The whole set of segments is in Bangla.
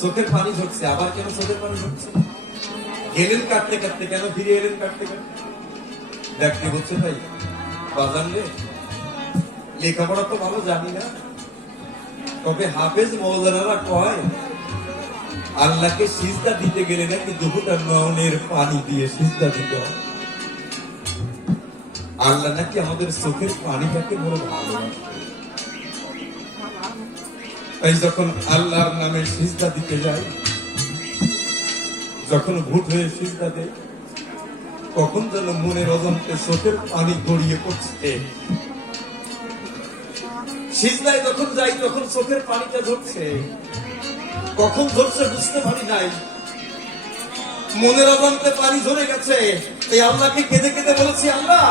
চোখের পানি ঝরছে, আবার কেন চোখের পানি ঝরছে? গেলেন কাটতে কাটতে কেন ফিরে এলেন কাটতে কাটতে? দেখতে বলছে ভাই? বাজান রে, লেখাপড়া তো ভালো, জানি না। তবে হাফেজ মৌলানারা কয়, আল্লাহকে সিজদা দিতে গেলে নাকি দুপুরটা নয়নের পানি দিয়ে সিজদা দিতে হয়? আল্লাহ নাকি আমাদের চোখের পানিটাকে বড় ভালোবাসে তাই যখন আল্লাহর নামে সিজদা দিতে যায় যখন ভূত হয়ে সিজদা দেয়, তখন যেন মনের অজন্তে চোখের পানি গড়িয়ে পড়ছে। সিজদায় যখন যাই, তখন চোখের পানিটা ঝরছে কখন ঝরছে বুঝতে পারি নাই। মনের অজান্তে পানি ঝরে গেছে। এই আল্লাহকে কেঁদে কেঁদে বলেছি, আল্লাহ,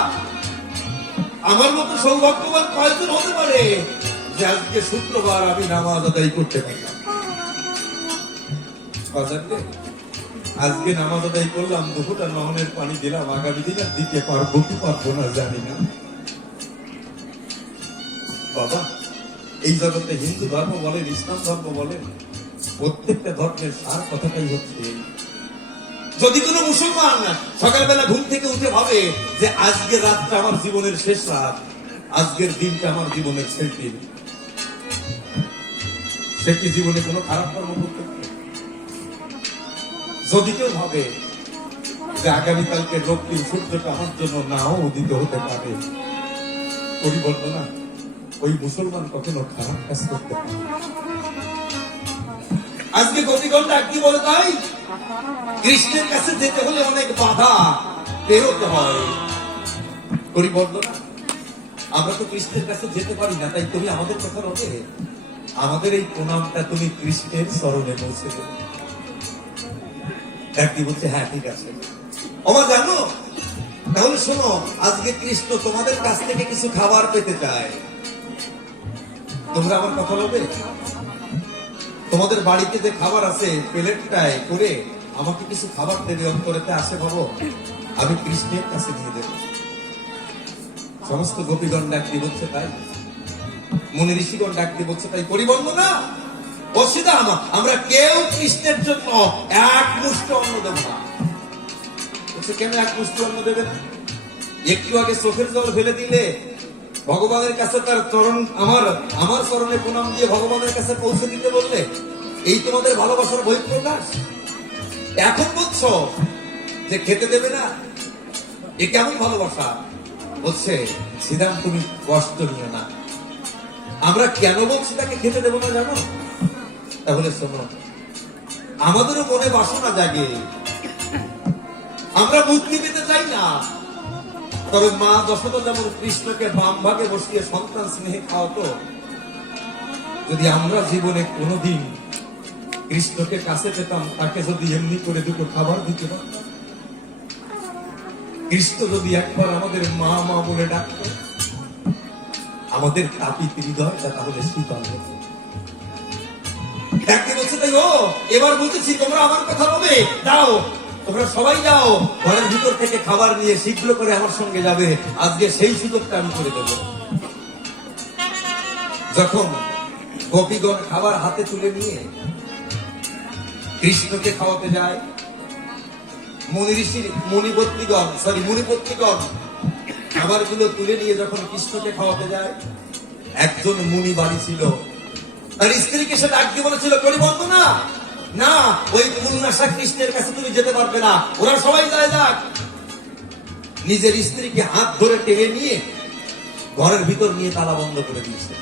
আমার মতো সৌভাগ্যবান কয়েকজন হতে পারে? যে আজকে শুক্রবার আমি নামাজ আদায় করতে পারলাম। আজকে নামাজ আদায় করলাম, দুপুরটা নহনের পানি দিলাম, আগামী দিন আর দিতে পারব কি পারব না জানি না। বাবা, এই জগতে হিন্দু ধর্ম বলেন, ইসলাম ধর্ম বলেন, প্রত্যেকটা ধর্মের সার কথাটাই হচ্ছে যদি কোনো মুসলমান সকালবেলা ঘুম থেকে উঠে ভাবে যে আজকের রাতটা আমার জীবনের শেষ রাত, আজকের দিনটা আমার জীবনের শেষ দিন সে কি জীবনে কোনো খারাপ কর্ম করতে? যদি কেউ ভাবে যে আগামীকালকে রক্তিম সূর্যটা আমার জন্য নাও উদিত হতে পারে পরিবর্তন না, ওই মুসলমান কখনো খারাপ কাজ করতে পারে। আজকে গতিগণটা কি বলে তাই কৃষ্ণের কাছে যেতে হলে অনেক বাধা পেরোতে হয় পরিবর্তন না, আমরা তো কৃষ্ণের কাছে যেতে পারি না, তাই তুমি আমাদের কথা রবে আমাদের এই প্রণামটা তুমি কৃষ্ণের স্মরণে দেবে। একটি বলছে হ্যাঁ ঠিক আছে। আমার জানো? তাহলে শোনো, আজকে কৃষ্ণ তোমাদের কাছ থেকে কিছু খাবার পেতে চায়। তোমরা আমার কথা বলবে? তোমাদের বাড়িতে যে খাবার আছে, প্লেটটায় করে আমাকে কিছু খাবার দেবে অন্তরেতে আসে, ভাবো? আমি কৃষ্ণের কাছে নিয়ে দেব। সমস্ত গোপীগণ ডাক দিয়ে বলছে তাই? মনে ঋষিগণ ডাক দিয়ে বলছে, তাই পরিবন্ধ না? অসুবিধা আমার, আমরা কেউ কৃষ্ণের জন্য এক মুষ্ট অন্ন দেব না। কেন এক মুষ্ট অন্ন দেবে না? একটু আগে চোখের জল ফেলে দিলে ভগবানের কাছে তার চরণ, আমার আমার চরণে প্রণাম দিয়ে ভগবানের কাছে পৌঁছে দিতে বললে, এই তোমাদের ভালোবাসার বই প্রকাশ? এখন বলছো যে খেতে দেবে না? এ কেমন ভালোবাসা? বলছে শ্রীরাম তুমি কষ্ট নিও না। আমরা কেন বলছি তাকে খেতে দেবো না জানো? তাহলে শোনো, আমাদেরও মনে বাসনা জাগে। আমরা মুক্তি পেতে চাই না। তবে মা যশোদা যেমন কৃষ্ণকে বাম ভাগে বসিয়ে সন্তান স্নেহে খাওয়াতো, যদি আমরা জীবনে কোনোদিন কৃষ্ণকে কাছে পেতাম, তাকে যদি এমনি করে দুটো খাবার দিতে পারতাম? কৃষ্ণ যদি একবার আমাদের মা মা বলে ডাকত আমাদের তাপিত হৃদয়টা তাহলে শীতল তাই, ও, এবার বলতেছি তোমরা আমার কথা যাও, তোমরা সবাই যাও, ঘরের ভিতর থেকে খাবার নিয়ে শীঘ্র করে আমার সঙ্গে যাবে, আজকে সেই সুযোগটা আমি করে যখন গোপীগণ খাবার হাতে তুলে নিয়ে কৃষ্ণকে খাওয়াতে যায় মুনি ঋষির মুনিপত্নীগণ সরি মুনিপত্নীগণ খাবারগুলো তুলে নিয়ে যখন কৃষ্ণকে খাওয়াতে যায়, একজন মুনি বাড়ি ছিল। তার স্ত্রীকে সে ডাক দিয়ে বলেছিল পরিবর্ত না না, ওই পূর্ণাশা কৃষ্ণের কাছে তুমি যেতে পারবে না, ওরা সবাই যায় যাক। নিজের স্ত্রীকে হাত ধরে টেনে নিয়ে ঘরের ভিতর নিয়ে তালা বন্ধ করে দিয়েছে।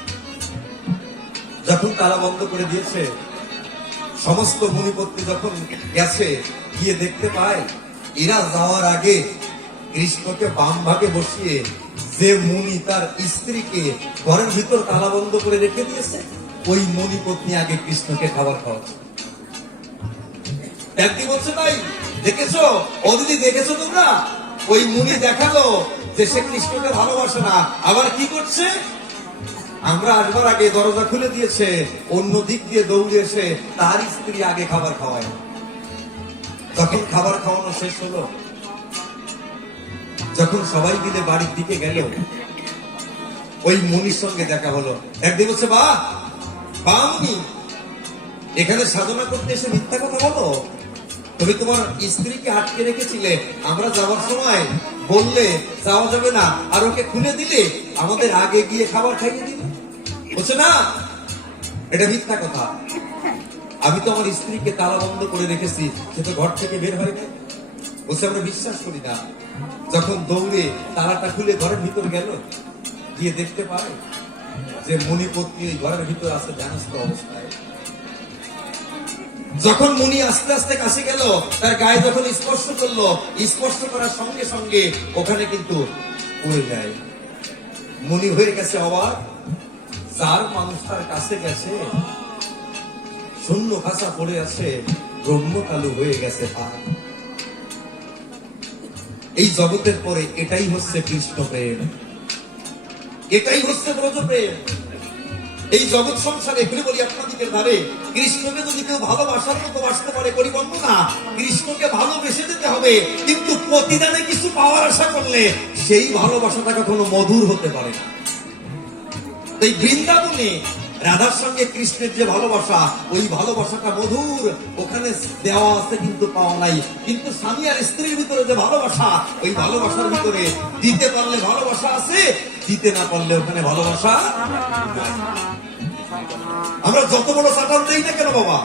যখন তালা বন্ধ করে দিয়েছে, সমস্ত মুনিপত্নী যখন গেছে, গিয়ে দেখতে পায়, এরা যাওয়ার আগে কৃষ্ণকে বাম ভাগে বসিয়ে যে মুনি তার স্ত্রীকে ঘরের ভিতর তালা বন্ধ করে রেখে দিয়েছে, ওই মুনি পত্নী আগে কৃষ্ণকে খাবার খাওয়াচ্ছে। একদিন বলছে তাই দেখেছ? ও দিদি, দেখেছ তোমরা? ওই মুনি দেখাল যে সে কৃষ্ণকে ভালোবাসে না। আবার কি করছে? আমরা আসবার আগে দরজা খুলে দিয়েছে, অন্য দিক দিয়ে দৌড়ে এসে তার স্ত্রী আগে খাবার খাওয়ায়। তখন খাবার খাওয়ানো শেষ হলো। যখন সবাই মিলে বাড়ির দিকে গেল, ওই মনির সঙ্গে দেখা হলো। একদিন বলছে বা মুনি, এখানে সাধনা করতে এসে মিথ্যা কথা বলো। তুমি তোমার স্ত্রীকে আটকে রেখেছিলে, আমরা যাওয়ার সময় বললে, যাওয়া যাবে না, আর ওকে খুলে দিলে আমাদের আগে গিয়ে খাবার খাইয়ে দিলে বলছে, না, এটা মিথ্যা কথা। আমি তো আমার স্ত্রীকে তালা বন্ধ করে রেখেছি, সে তো ঘর থেকে বের হয় না বলছে, আমরা বিশ্বাস করি না যখন দৌড়ে তালাটা খুলে ঘরের ভিতর গেল, গিয়ে দেখতে পায় যে মণিপত্নী ওই ঘরের ভিতর আছে জানাস অবস্থায়। যখন মুনি আস্তে আস্তে কাছে গেল, তার গায়ে যখন স্পর্শ করল, স্পর্শ করার সঙ্গে সঙ্গে ওখানে কিন্তু পড়ে যায়। মুনি হয়ে গেছে অবাক, যার মানুষ তার কাছে গেছে, শূন্য ভাষা পড়ে আছে, ব্রহ্মকালু হয়ে গেছে তার। এই জগতের পরে এটাই হচ্ছে কৃষ্ণ প্রেম। এটাই হচ্ছে ব্রজ প্রেম। এই জগৎ সংসারে, এখানে বলি আপনাদিকের ধারে, কৃষ্ণকে যদি কেউ ভালোবাসার মতো বাসতে পারে করি বন্ধনা কৃষ্ণকে ভালোবেসে যেতে হবে, কিন্তু প্রতিদানে কিছু পাওয়ার আশা করলে সেই ভালোবাসাটা কখনো মধুর হতে পারে না। এই বৃন্দাবনে রাধার সঙ্গে কৃষ্ণের যে ভালোবাসা, ওই ভালোবাসাটা মধুর। ওখানে দেওয়া আছে কিন্তু পাওয়া নাই। কিন্তু স্বামী আর স্ত্রীর ভিতরে যে ভালোবাসা, ওই ভালোবাসার ভিতরে দিতে পারলে ভালোবাসা আছে, দিতে না পারলে ওখানে ভালোবাসা আমরা যত বড় চাটাল দেই না কেন বাবা?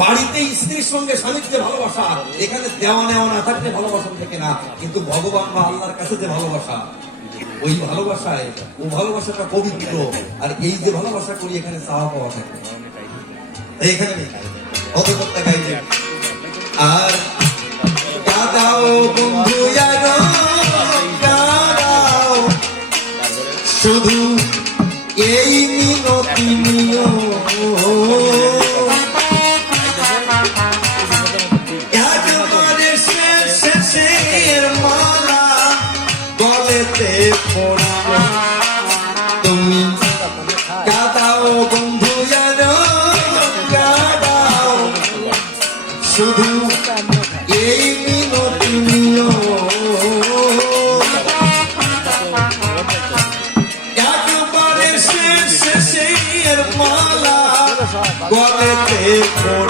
বাড়িতে স্ত্রীর সঙ্গে স্বামীর যে ভালোবাসা, এখানে দেওয়া নেওয়া না থাকলে ভালোবাসা থাকে না। কিন্তু ভগবান বা আল্লাহর কাছে যে ভালোবাসা ওই ভালোবাসায়, ও ভালোবাসাটা পবিত্র। আর এই যে ভালোবাসা করি, এখানে চাওয়া পাওয়া থাকে এখানে নেই। অতকর্তা আর কাদাও বন্ধু মালা গলেতে পড়িল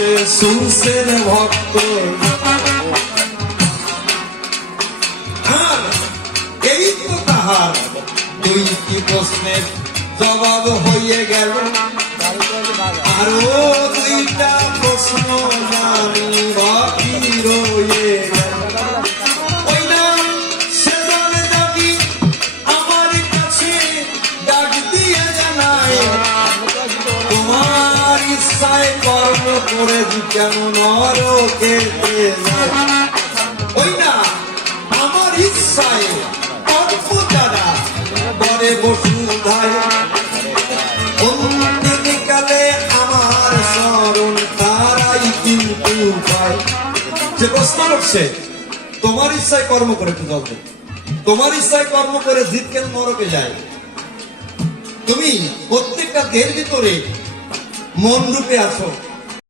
বসে শুনছেন ভক্ত। এই তো তাহার। দুইটি প্রশ্নের জবাব হয়ে গেল। আরও দুইটা প্রশ্ন জানি বাকি রয়ে কেন নরকে ওই না, আমার ইচ্ছায় কর্ম দ্বারা করছে তোমার ইচ্ছায় কর্ম করে তোমার ইচ্ছায় কর্ম করে জিত কেন যায়। তুমি প্রত্যেকটা দেহের ভিতরে মন রূপে আছো